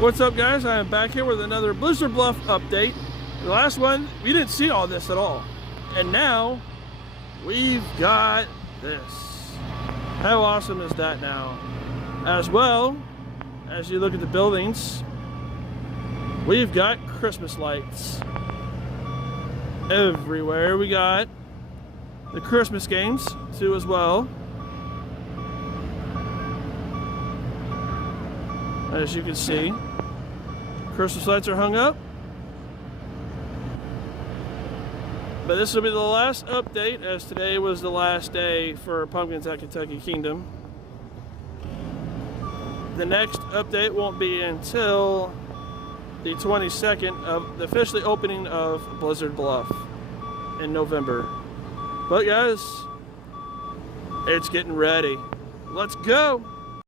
What's up, guys? I am back here with another Blizzard Bluff update. The last one, we didn't see all this at all. And now, we've got this. How awesome is that now? As well, as you look at the buildings, we've got Christmas lights everywhere. We got the Christmas games, too, as well. As you can see, Christmas lights are hung up. But this will be the last update, as today was the last day for Pumpkins at Kentucky Kingdom. The next update won't be until the 22nd of the officially opening of Blizzard Bluff in November. But guys, it's getting ready. Let's go!